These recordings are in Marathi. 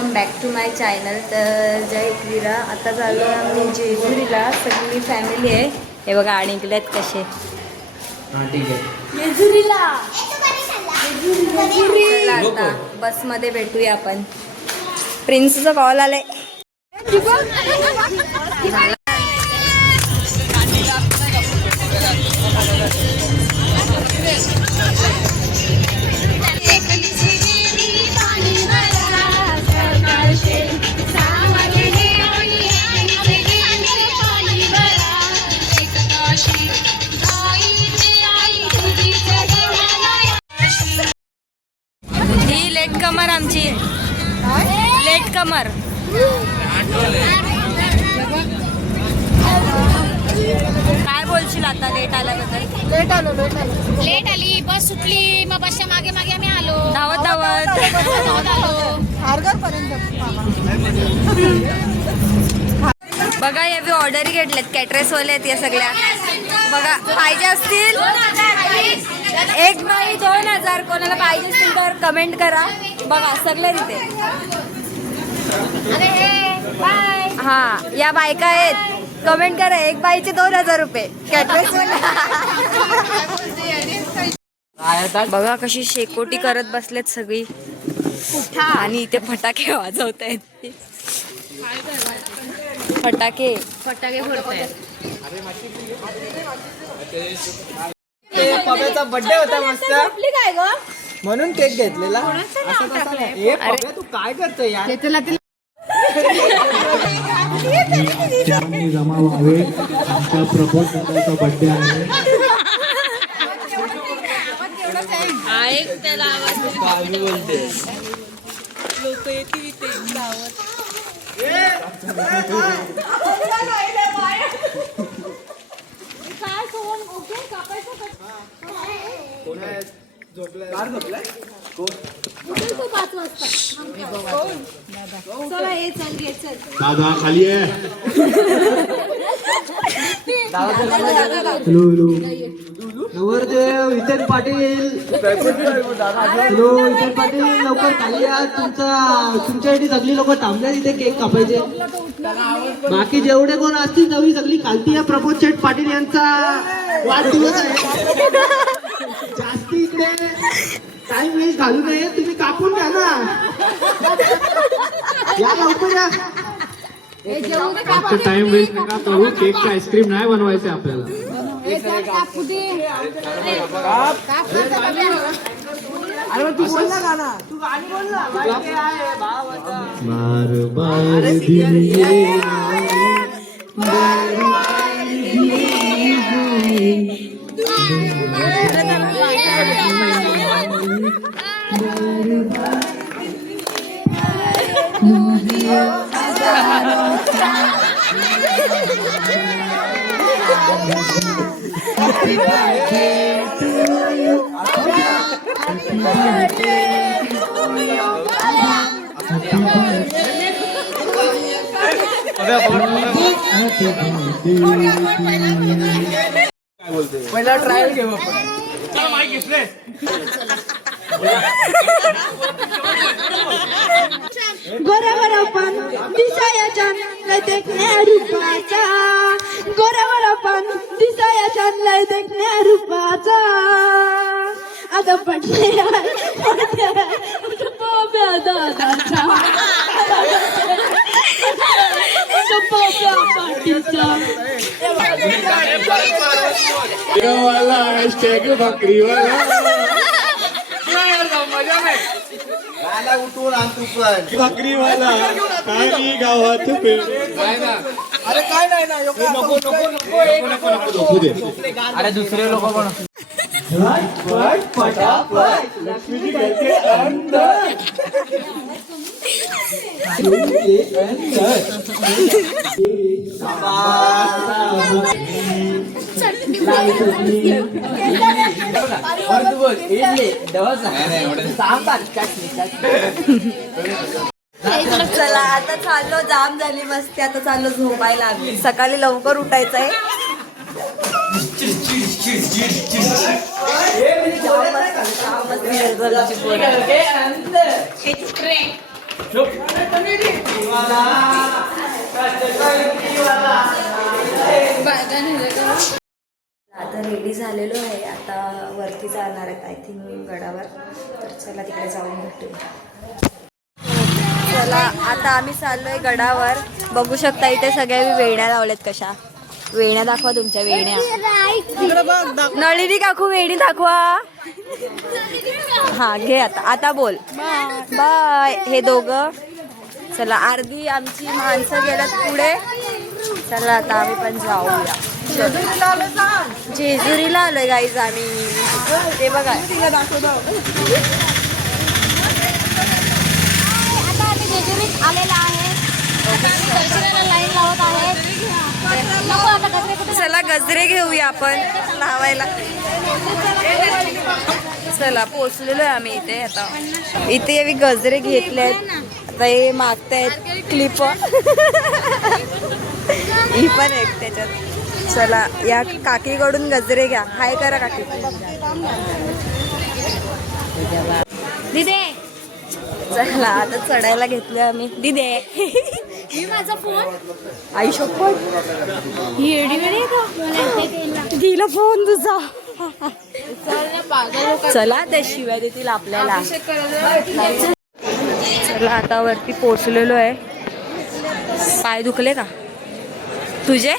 Welcome back to my channel. तर जय एकविरा. आता चाललो आम्ही जेजुरीला, सगळी फॅमिली आहे. हे बघा आणि निघल्यात कसे. ठीक आहे. जेजुरीला चला आता बसमध्ये भेटूया आपण. प्रिन्सचा कॉल आलाय. ही लेट कमर आमची, लेट कमर. काय बोलशील आता लेट आल्याबद्दल? लेट आली, बस सुटली, मग बसच्या मागे मागे आम्ही आलो, धावत धावत बघा. या बी ऑर्डरी घेतल्यात, कॅटरेसवाले आहेत या सगळ्या. बघा पाहिजे असतील एक बाई 2000, कोणाला पाहिजे असतील तर कमेंट करा. बघा सगळे तिथे. हा या बायका आहेत, कमेंट करा. एक बाईचे 2000 रुपये कॅटरेसवाले. बघा कशी शेकोटी करत बसलेत सगळी, आणि इथे फटाके वाजवत आहेत. फटाके फोडतायत. पप्याचा बर्थडे होता मस्त, काय ग म्हणून केक घेतलेला. असं तसं नाही. ए पप्या तू काय करतोय यार? जमा व्हावे. आमच्या प्रभू दादाचा बर्थडे आहे. लोक येतील इथे गावात. दादा खाली आहे. Hello hello. नवरदेव विठ्ठल पाटील. हॅलो विठ्ठल पाटील, लवकर खाली या. तुमच्यासाठी सगळी लोक थांबल्या तिथे केक कापायचे. बाकी जेवढे कोण असतील सगळी सगळी खालती या. प्रमोद शेठ पाटील यांचा वाढदिवस आहे. जास्ती इकडे टाइम वेस्ट घालू नये. तुम्ही कापून घ्या ना. या लवकर या. टाइम वेस्ट नका करू. केकची आईस्क्रीम नाही बनवायचे आपल्याला. अरे तू बोल ना गाणं. तू गाणी बोल ना. बार बार दिल ये बार बार दिल ये. पहिला ट्रायल घेऊ आपण. गोरावर पण दिसाया लय देखण्या रूपाचा. गोरावर पण दिसाया लय देखण्या रूपाचा. आता पडले पप्या दादाचा, पप्या पाटीलचा. हॅशटॅग भाकरीवाला. गाणं उठवून आण तू पण. भाकरीवाला काही गावात पेड. अरे काय नाही ना. नको नको नको दे. अरे दुसरे लोक पण. पटापट लक्ष्मीजी घरचे अंदर. चला आता चाललो, जाम झाली मस्ती. आता चाललो झोपायला. आम्ही सकाळी लवकर उठायचं आहे. आता रेडी झालेलो आहे, आता वरती जाणार आहेत आय थिंक गडावर. तर चला तिकडे जाऊन भेटू. चला आता आम्ही चाललोय गडावर. बघू शकता इथे सगळ्या वेण्या लावल्यात. कशा वेण्या दाखवा, तुमच्या वेण्या. नळिनी काकू वेणी दाखवा. हा घे आता. आता बोल बाय. हे दोघं चला. अर्धी आमची माणसं गेल्यात पुढे. चला आता आम्ही पण जाऊया. जेजुरीला आलोय गाईज आम्ही. ते बघा आता आम्ही जेजुरीत आलेला आहे. दर्शनाला लाईन लावत आहे. नको आता गजरे कुठे. चला गजरे घेऊया आपण लावायला. चला पोचलेलो आहे आम्ही इथे. आता इथे आम्ही गजरे घेतलेत. आता हे मागतायत क्लिप. ही पण एक त्याच्यात. चला या काकीकडून गजरे घ्या. हाय करा काकी. दिदे चला आता चढायला घेतलं आम्ही. दिदे ही माझा फोन. आई शपथ ही एडी वेडी का दिला फोन तुझा. चला त्या शिव्या देतील आपल्याला. चला आता वरती पोचलेलो आहे. पाय दुखले का तुझे?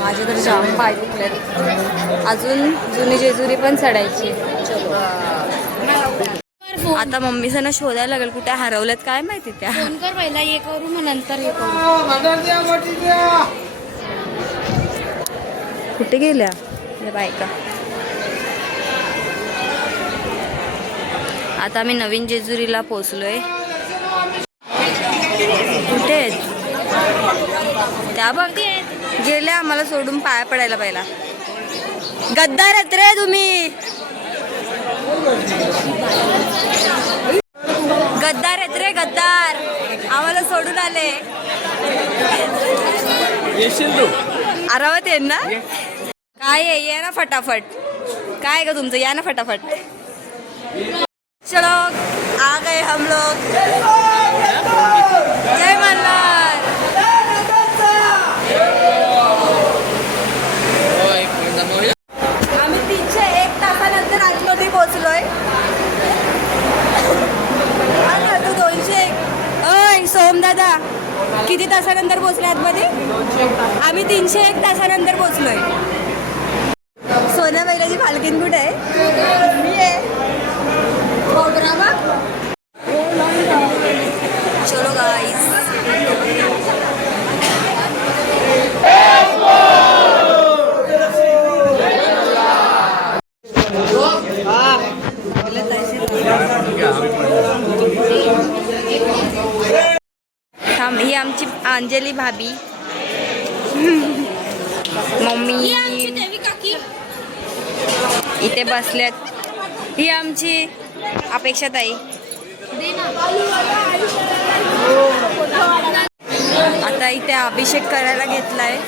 माझे तर जाम पाय दुखले. अजून जुनी जेजुरी पण चढायची. आता मम्मीचं ना शोधायला लागेल. कुठे हरवल्यात काय माहिती त्या. फोन कर पहिला. हे करू मग नंतर हे करू. कुठे गेल्या या बायका? आता आम्ही नवीन जेजुरीला पोचलोय. कुठे आहेत त्या? बघ गेल्या आम्हाला सोडून पाया पडायला. पहिला गद्दार आहेत रे तुम्ही. गद्दार आहेत रे गद्दार. आम्हाला सोडून आले. आरावत येईल ना? काय आहे? ये ना फटाफट. काय ग तुमचं? या ना फटाफट. चलो आ गए हम लोग. जय मल्हार. आम्ही 301 तासानंतर आतमध्ये पोहोचलोय. तू 201. अय सोमदादा किती तासानंतर पोहोचले आतमध्ये? आम्ही 301 तासानंतर पोहोचलोय. सोन्या बैलाची पालखीन कुठे आहे? मी आहे. चलो गाइस. ही आमची अंजली भाभी. मम्मी देवी काकी इथे बसल्यात. ही आमची अपेक्षा ताई. आता इथे अभिषेक करायला घेतलाय.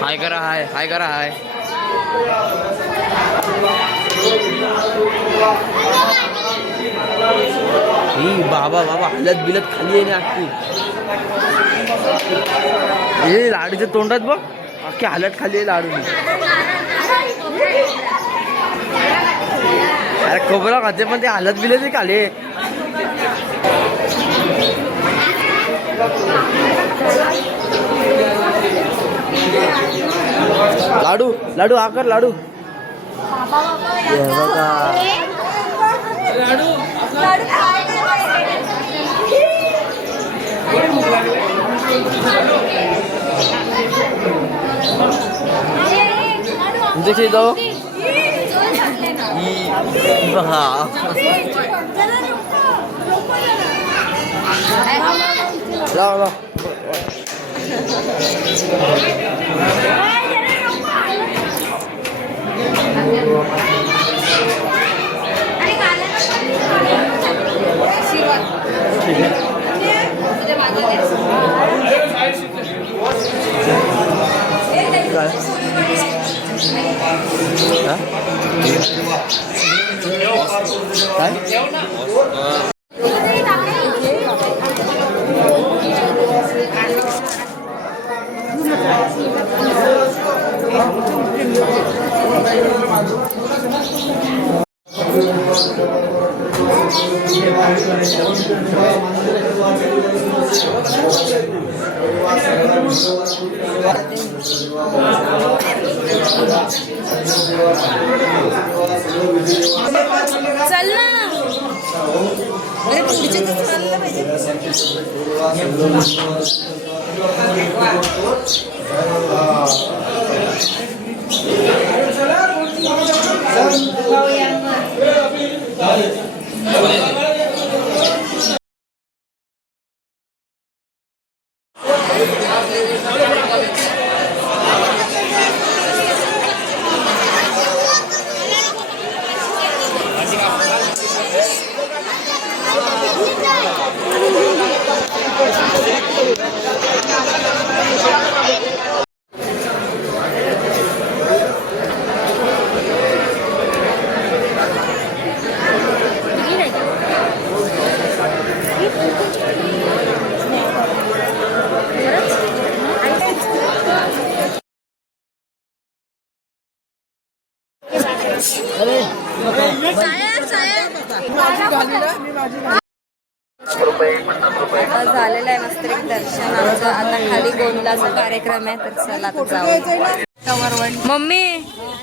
हाय करा. हाय हाय करा. हाय ही बाबा बाबा हलत बिलत खाली आहे ना अख्खी. हे लाडूच्या तोंडात बघ अख्खी हालत खाली आहे लाडू. अरे खोबरा खाते पण ते हालत बिलत खाली. लाडू लाडू आकर लाडू तुमचे जाऊ लाव चल ना पुढचे चाललं पाहिजे आता झालेलं आहे मस्त एक दर्शन आमचं. आता खाली गोंधळाचा कार्यक्रम आहे तर चला आता जाऊ. मम्मी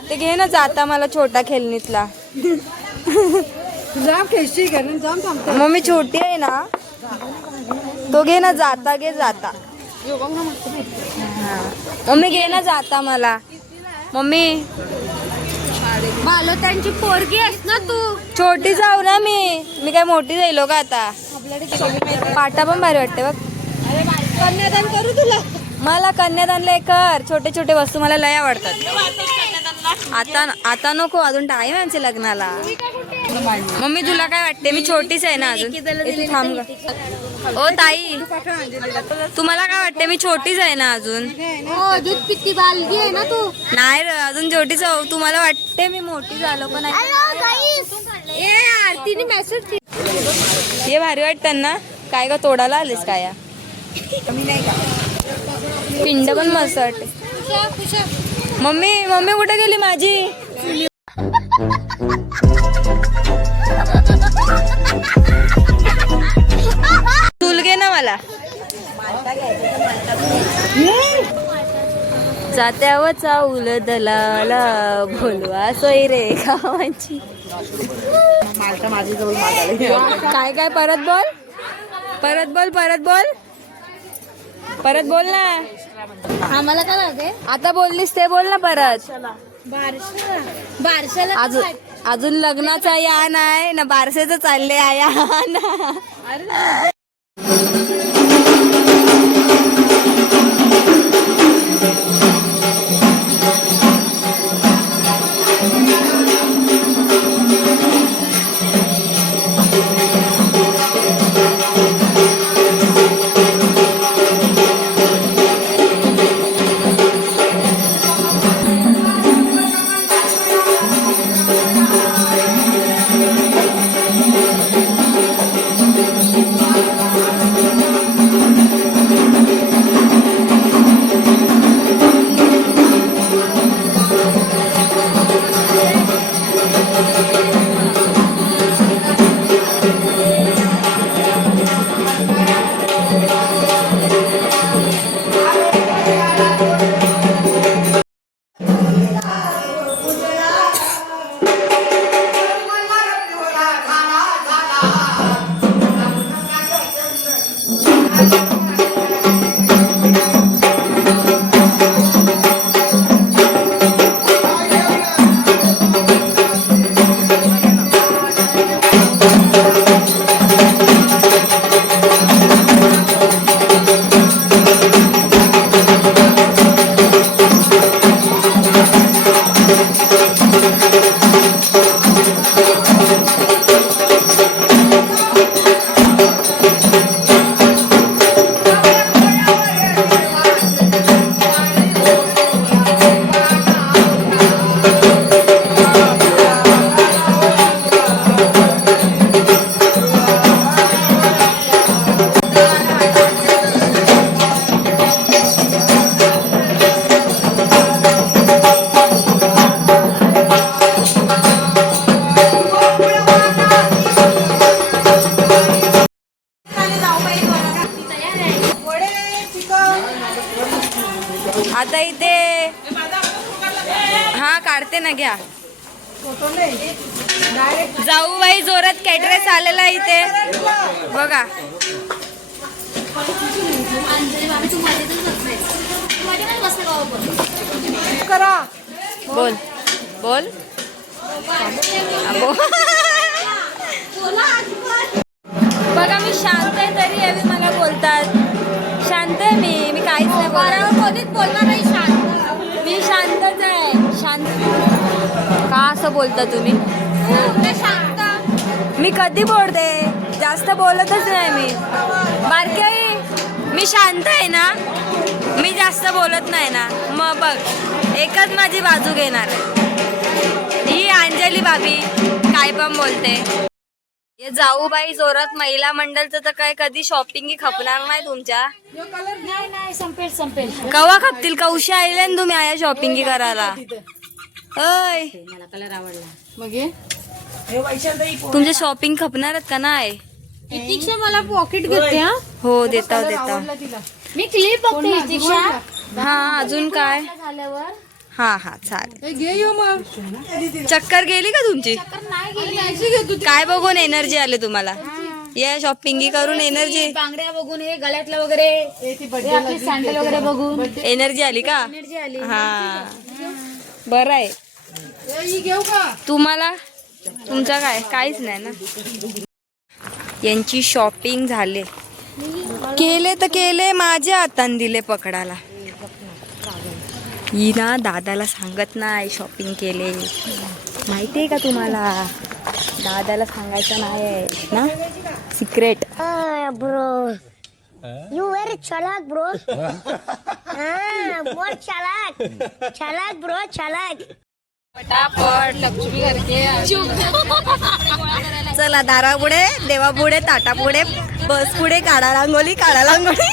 ते घे ना जाता मला छोटा खेळणीतला. मम्मी छोटी आहे ना तो घे ना जाता घे जाता. मम्मी घे ना जाता मला. मम्मी बालोतांची पोरगी आहेस ना तू. छोटी जाऊ ना मी काय मोठी जाईल का आता. पाटा पण भारी वाटते बघ. कन्यादान करू तुला. मला कन्यादान लय कर. छोटे छोटे वस्तू मला लय आवडतात. आता नको अजून टाइम आहे आमच्या लग्नाला. मम्मी तुला काय वाटते मी छोटीच आहे ना अजून. तू थांब ग. ओ ताई तुम्हाला काय वाटते मी छोटीच आहे ना अजून. हो दूध पित्ती बालगी आहे ना तू. नाही र अजून छोटीच आहो. तुम्हाला वाटते मी मोठी झालो पण आरतीने मेसेज. हे भारी वाटतं ना. काय का तोडायला आलेस काय. पिंड पण मस्त वाटते. मम्मी मम्मी कुठे गेली माझी. चूल घे ना मला. जात्यावर चाऊल दलाला बोलवा सोय रे गावाची. काय काय परत बोल परत बोल परत बोल परत बोल ना. आम्हाला काय लागते. आता बोललीस ते बोल ना परत. बारशाला अजून लग्नाचा या नाही ना बारसेच चालले आया ना. आता इथे हा काढते ना, घ्या. जाऊ बाई जोरात कॅटरेस आलेला इथे बघा. करा बोल बोल. बघा मी शांत आहे तरी हे मला बोलतात. शांत आहे मी काहीच नाही बोलत. कोणीच बोलणार नाही शांत. मी शांतच आहे. शांत का असं बोलता तुम्ही? शांत. मी कधी बोलते? जास्त बोलतच नाही मी. बारकी आई, मी शांत आहे ना, मी जास्त बोलत नाही ना. मग बघ, एकच माझी बाजू घेणार आहे ही अंजली भाभी, काय पण बोलते. हे जाऊ बाई जोरात महिला मंडळचं तर काय कधी शॉपिंग खपणार नाही तुमच्या. नाही संपेल संपेल. कवा खपतील? कौशी आले ना तुम्ही आया शॉपिंग करायला. अय मला कलर आवडला. मग तुमचे शॉपिंग खपणारच का नाही? प्रतीक्षा मला पॉकेट घेते. हा हो देता देता. मी क्लिप बघते प्रतीक्षा. हा अजून काय? झाल्यावर हा हा चालेल. घे येऊ मग. चक्कर गेली का तुमची? नाही गेली. काय बघून एनर्जी आली तुम्हाला? या शॉपिंग करून एनर्जी बांगड्या बघून, हे गळ्यातलं वगैरे, हे आपले सँडल वगैरे बघून एनर्जी आली का? एनर्जी आली. हा बरं आहे. घेऊ का? तुम्हाला तुमचा काय? काहीच नाही ना. यांची शॉपिंग झाले, केले तर केले, माझ्या हाताने दिले पकडायला. ही ना दादाला सांगत नाही शॉपिंग केले, माहितीये का तुम्हाला? दादाला सांगायचं नाही ना, secret. Bro, you very chalak, bro. बहुत chalak bro, chalak. पटापट चला, दारापुढे, देवापुढे, ताटापुढे, बस पुढे, काढा रांगोली, काढा रांगोली.